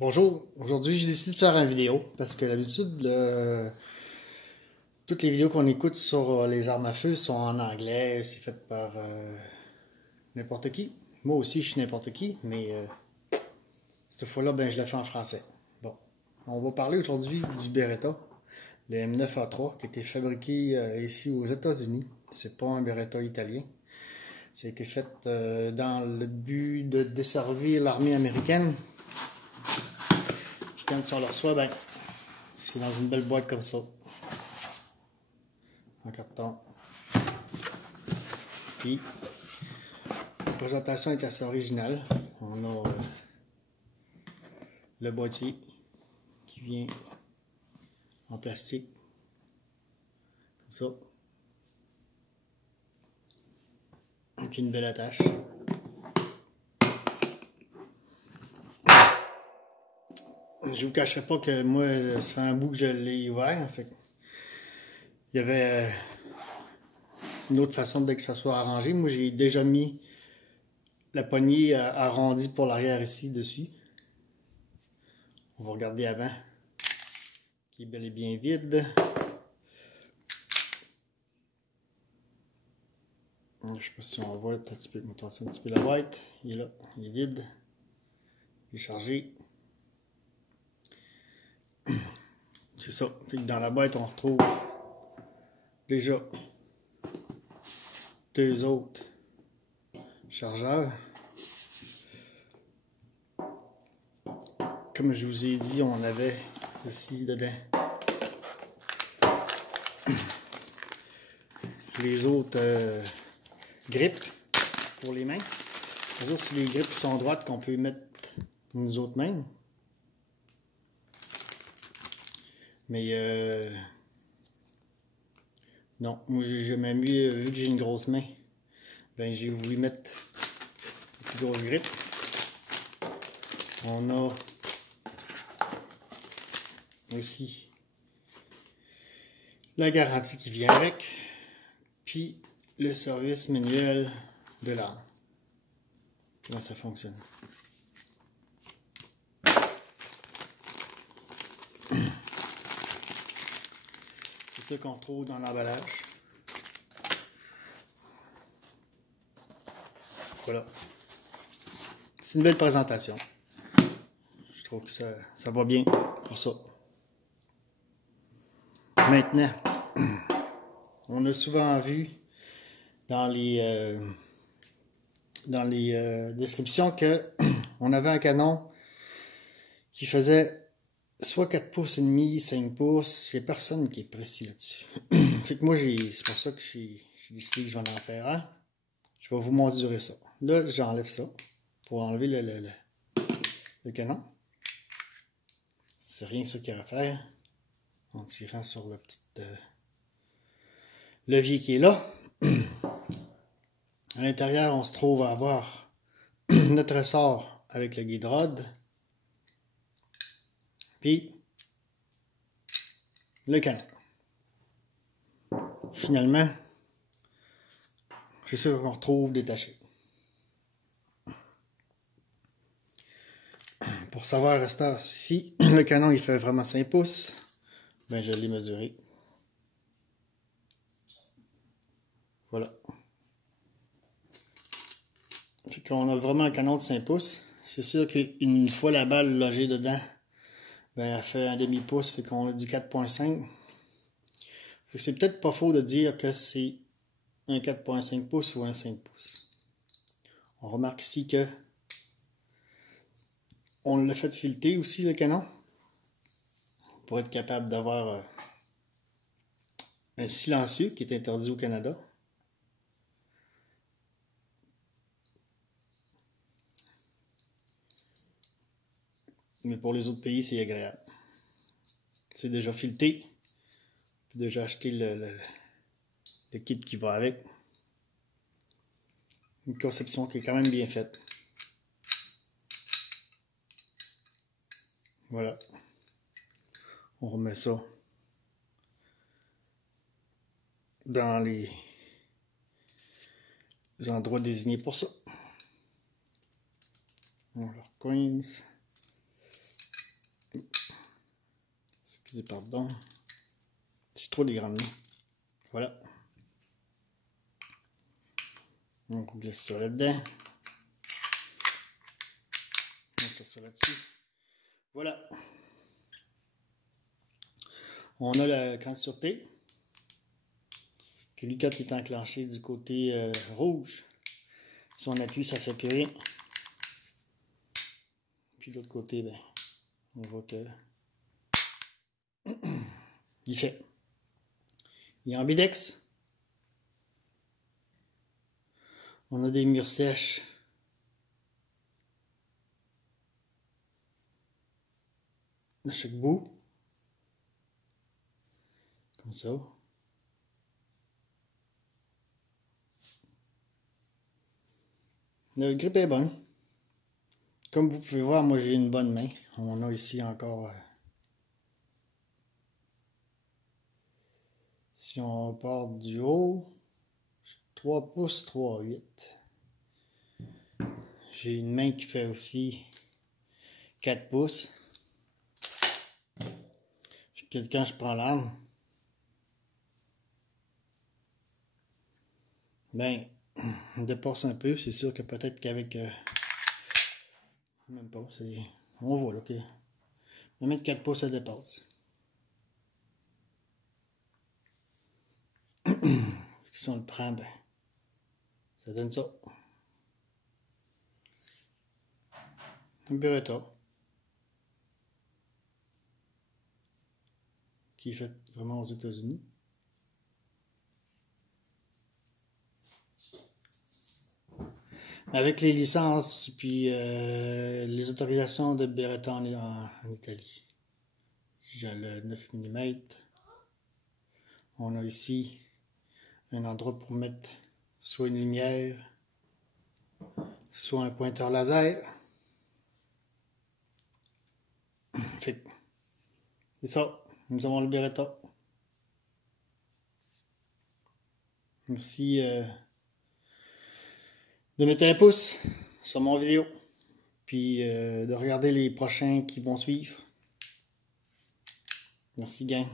Bonjour, aujourd'hui j'ai décidé de faire une vidéo parce que d'habitude toutes les vidéos qu'on écoute sur les armes à feu sont en anglais, c'est fait par n'importe qui. Moi aussi je suis n'importe qui, mais cette fois-là ben, je le fais en français. Bon, on va parler aujourd'hui du Beretta, le M9A3 qui a été fabriqué ici aux États-Unis. C'est pas un Beretta italien. Ça a été fait dans le but de desservir l'armée américaine. Quand tu en le reçois, ben, c'est dans une belle boîte comme ça. En carton. Puis, la présentation est assez originale. On a le boîtier qui vient en plastique. Comme ça. Avec une belle attache. Je vous cacherai pas que moi, ça fait un bout que je l'ai ouvert. Fait. Il y avait une autre façon dès que ça soit arrangé. Moi, j'ai déjà mis la poignée arrondie pour l'arrière ici, dessus. On va regarder avant, qui est bel et bien vide. Je ne sais pas si on voit un petit peu, un petit peu la boîte. Il est là, il est vide. Il est chargé. C'est ça. Fait que dans la boîte, on retrouve déjà deux autres chargeurs. Comme je vous ai dit, on avait aussi dedans les autres grippes pour les mains. Les autres, c'est les grippes qui sont droites qu'on peut mettre nous autres mains. Mais non, moi j'ai jamais mis, vu que j'ai une grosse main, ben j'ai voulu mettre une plus grosse grippe. On a aussi la garantie qui vient avec, puis le service manuel de l'arme. Comment ça fonctionne. C'est ça qu'on retrouve dans l'emballage. Voilà. C'est une belle présentation. Je trouve que ça va bien pour ça. Maintenant, on a souvent vu dans les descriptions que on avait un canon qui faisait soit 4 pouces et demi, 5 pouces. Il n'y a personne qui est précis là-dessus. Fait que moi, c'est pour ça que j'ai décidé que je vais en faire un. Je vais vous mesurer ça. Là, j'enlève ça pour enlever le canon. C'est rien ça qu'il y a à faire. En tirant sur le petit levier qui est là. À l'intérieur, on se trouve à avoir notre ressort avec le guide rod. Puis le canon. Finalement, c'est ça qu'on retrouve détaché. Pour savoir restant si le canon il fait vraiment 5 pouces, ben je l'ai mesuré. Voilà. Puis qu'on a vraiment un canon de 5 pouces. C'est sûr qu'une fois la balle logée dedans, ben elle fait un demi-pouce, fait qu'on a du 4.5. Fait que c'est peut-être pas faux de dire que c'est un 4.5 pouces ou un 5 pouces. On remarque ici que on l'a fait fileter aussi le canon pour être capable d'avoir un silencieux qui est interdit au Canada. Mais pour les autres pays, c'est agréable. C'est déjà fileté. Puis déjà acheté le kit qui va avec. Une conception qui est quand même bien faite. Voilà. On remet ça dans les endroits désignés pour ça. On le recoince. Pardon. J'ai trop les grammes. Voilà. Donc on glisse ça là-dedans. On tire ça là-dessus. Voilà. On a la grande sûreté. Que lui, quand il est enclenché du côté rouge, si on appuie, ça fait plus rien. Puis de l'autre côté, ben, on voit que il fait. Il est ambidex. On a des murs sèches. À chaque bout. Comme ça. Le grip est bon. Comme vous pouvez voir, moi j'ai une bonne main. On a ici encore... si on part du haut, 3 pouces, 3,8. J'ai une main qui fait aussi 4 pouces. Quand je prends l'arme, ben, on dépasse un peu. C'est sûr que peut-être qu'avec... même pas, c'est... On voit là, ok. On va mettre 4 pouces, ça dépasse. Si on le prend, ben, ça donne ça. Un Beretta. Qui est fait vraiment aux États-Unis. Avec les licences puis les autorisations de Beretta en Italie. J'ai le 9 mm. On a ici un endroit pour mettre soit une lumière, soit un pointeur laser. Fait c'est ça. Nous avons le Beretta. Merci de mettre un pouce sur mon vidéo. Puis de regarder les prochains qui vont suivre. Merci, gang.